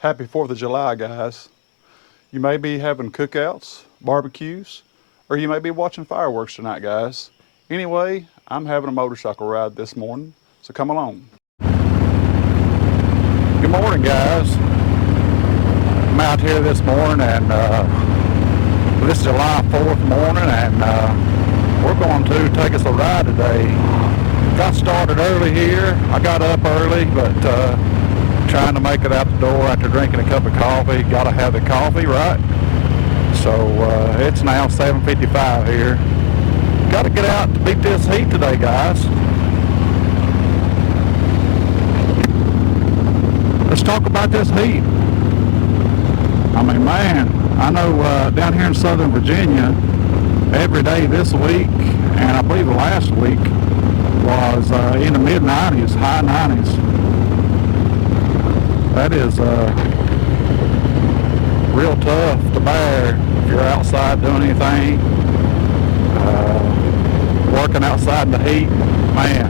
Happy 4th of July, guys. You may be having cookouts, barbecues, or you may be watching fireworks tonight, guys. Anyway, I'm having a motorcycle ride this morning, so come along. Good morning, guys. I'm out here this morning, and this is July 4th morning, and we're going to take us a ride today. Got started early here. I got up early, but trying to make it out the door after drinking a cup of coffee. Gotta have the coffee, right? So it's now 7:55 here. Gotta get out to beat this heat today, guys. Let's talk about this heat. I mean, man, I know down here in Southern Virginia, every day this week, and I believe last week, was in the mid-90s, high 90s. That is real tough to bear if you're outside doing anything, working outside in the heat, man.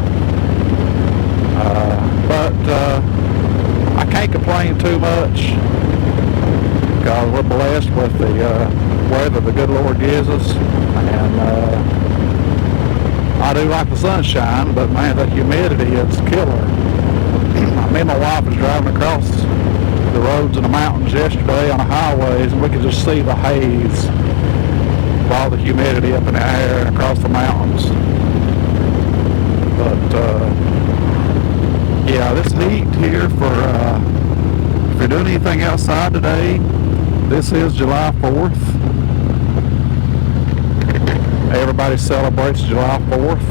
But I can't complain too much because we're blessed with the weather the good Lord gives us, and I do like the sunshine, but man, the humidity is killer. Me and my wife was driving across the roads in the mountains yesterday on the highways, and we could just see the haze of all the humidity up in the air across the mountains. But yeah, this heat here for if you're doing anything outside today, this is July 4th. Everybody celebrates July 4th.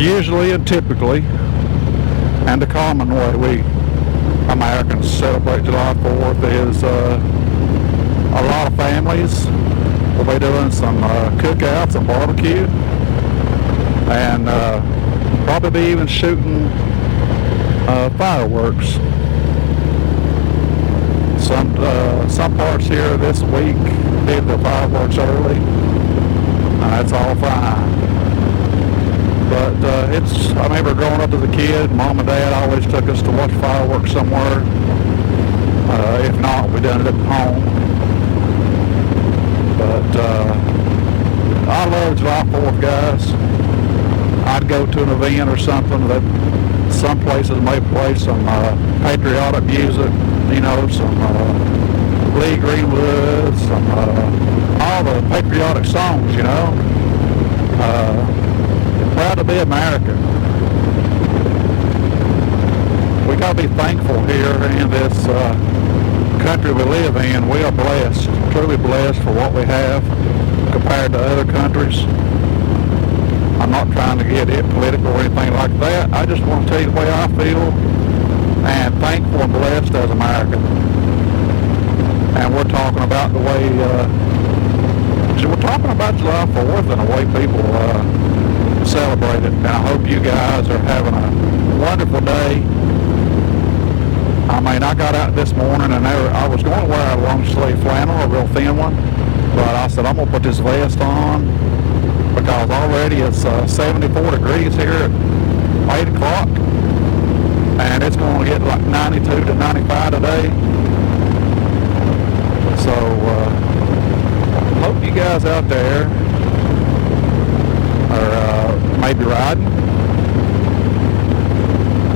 Usually and typically, and the common way we Americans celebrate July 4th is a lot of families will be doing some cookouts and barbecue, and probably be even shooting fireworks. Some parts here this week did the fireworks early. That's all fine. But I remember growing up as a kid, Mom and Dad always took us to watch fireworks somewhere. If not, we done it at home. But I love July 4th, guys. I'd go to an event or something that some places may play some patriotic music, you know, some Lee Greenwood, some all the patriotic songs, you know. Proud to be American. We got to be thankful here in this country we live in. We are blessed, truly blessed for what we have compared to other countries. I'm not trying to get it political or anything like that. I just want to tell you the way I feel, and thankful and blessed as American. And we're talking about the way, we're talking about July 4th and the way people celebrate it. And I hope you guys are having a wonderful day. I mean, I got out this morning and I was going to wear a long sleeve flannel, a real thin one, but I said I'm going to put this vest on because already it's 74 degrees here at 8 o'clock, and it's going to get like 92 to 95 today. So hope you guys out there are maybe riding,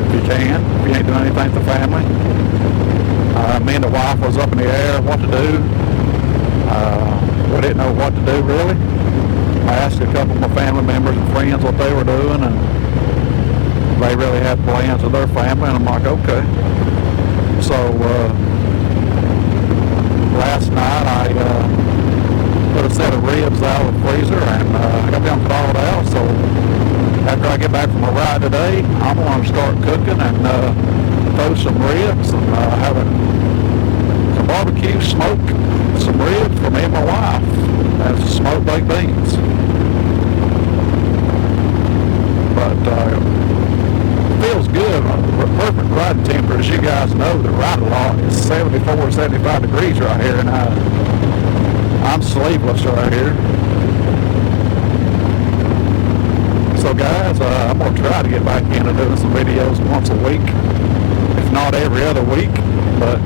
if you can, if you ain't doing anything for family. Me and the wife was up in the air what to do. We didn't know what to do really. I asked a couple of my family members and friends what they were doing, and they really had plans with their family, and I'm like, okay. So last night I put a set of ribs out of the freezer, and I got them thawed out. So after I get back from a ride today, I'm going to start cooking and throw some ribs and have some barbecue, smoke some ribs for me and my wife, and some smoked baked beans. But feels good. Perfect riding temperature, as you guys know. The ride a lot is 74, 75 degrees right here, and I'm sleepless right here. So guys, I'm going to try to get back into doing some videos once a week. If if not every other week. But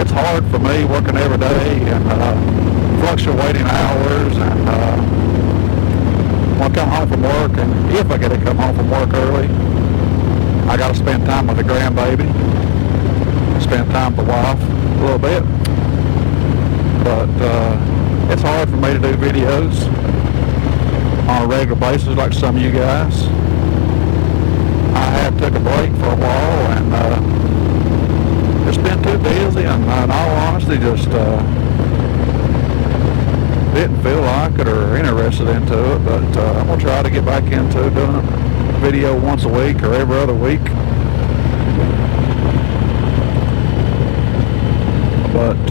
it's hard for me working every day and fluctuating hours, and when I come home from work, and if I get to come home from work early, I got to spend time with the grandbaby, spend time with the wife a little bit. But it's hard for me to do videos on a regular basis like some of you guys. I have took a break for a while, and it's been too busy, and in all honesty, just didn't feel like it or interested into it. But I'm going to try to get back into doing a video once a week or every other week. But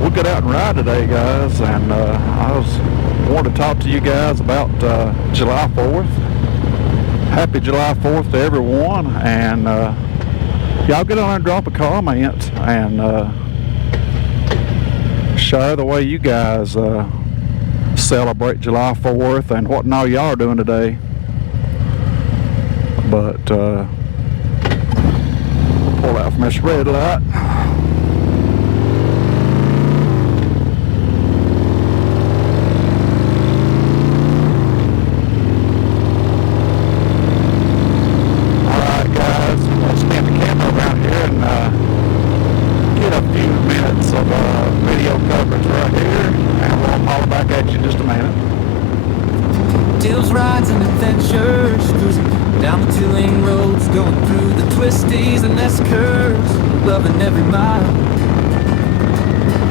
we'll get out and ride today, guys, and I wanted to talk to you guys about July 4th. Happy July 4th to everyone, and y'all get on there and drop a comment and share the way you guys celebrate July 4th and what all y'all are doing today. But pull out from this red light. Alright guys, I'll spin the camera around here and get a few minutes of video coverage right here, and we'll haul back at you in just a minute. Deals, rides, and adventures, cruising down the two-lane roads, going through the twisties and S-curves, loving every mile.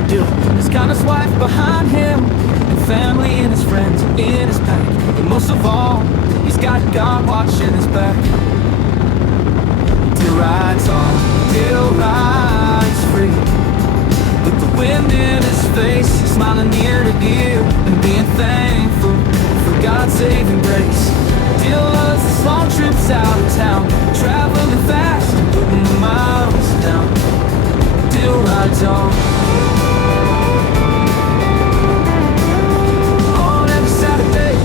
Dill has got his wife behind him, and family and his friends in his pack, but most of all, he's got God watching his back. Dill rides on, Dill rides free, with the wind in his face, smiling ear to ear, and being thankful for God's saving grace. Dill loves his long trips out of town, traveling fast and putting the miles down. Dill rides on. On every Saturday,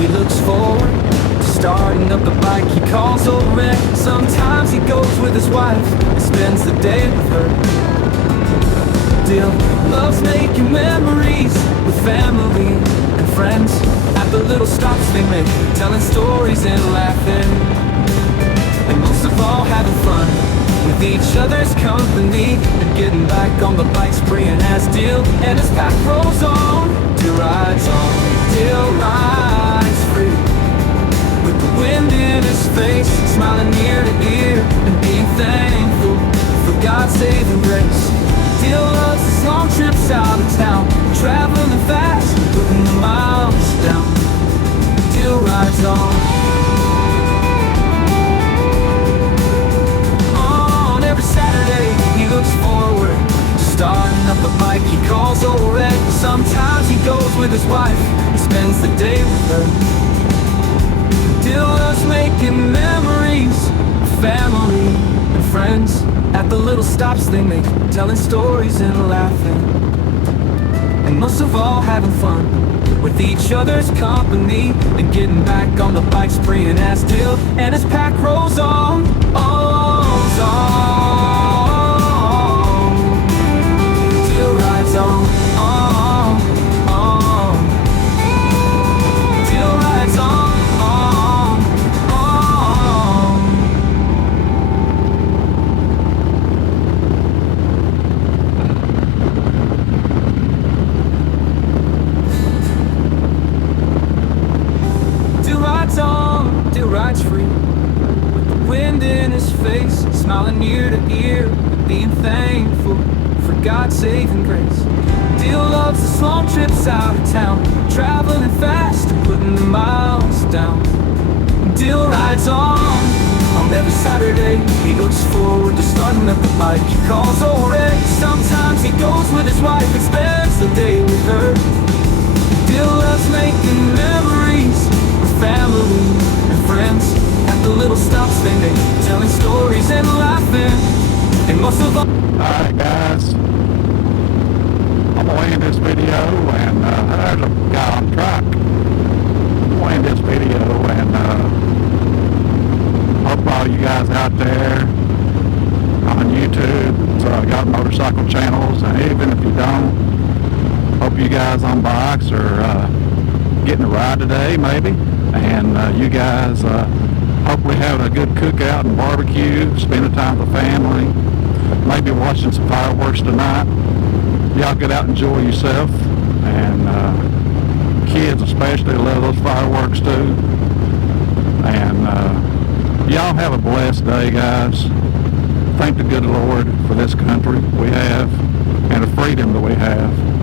he looks forward to starting up the bike he calls old Red. Sometimes he goes with his wife and spends the day with her. Dill loves making memories with family and friends at the little stops they make, telling stories and laughing, and most of all having fun with each other's company, and getting back on the bike spraying as Dill and his pack rolls on. Dill rides on, Dill rides free, with the wind in his face, smiling ear to ear, and being thankful for God's saving grace. Dill loves his long trips out of town, traveling fast, putting the miles down. Dill rides on. On every Saturday, he looks forward to starting up a bike he calls old Red. Sometimes he goes with his wife and spends the day with her. Dill loves making memories with family and friends at the little stops they make, telling stories and laughing, and most of all having fun with each other's company, and getting back on the bike spraying as Dill and his pack rolls on. On, Dill rides on. Dill rides on. Dill rides free, with the wind in his face, smiling ear to ear, being thankful for God's saving grace. Dill loves his long trips out of town, traveling fast and putting the miles down. Dill rides on every Saturday, he looks forward to starting up the bike he calls old Red. Sometimes he goes with his wife and spends the day with her. Dill loves making memories with family and friends at the little stops they make, telling stories and laughing, and most of all. Alright guys, I'm going to end this video, and there's a guy on track. I'm going to end this video, and Hope all you guys out there on YouTube got motorcycle channels, and even if you don't, hope you guys on bikes are getting a ride today maybe, and you guys hopefully having a good cookout and barbecue, spending time with the family, maybe watching some fireworks tonight. Y'all get out and enjoy yourself, and kids especially love those fireworks too. And y'all have a blessed day, guys. Thank the good Lord for this country we have and the freedom that we have.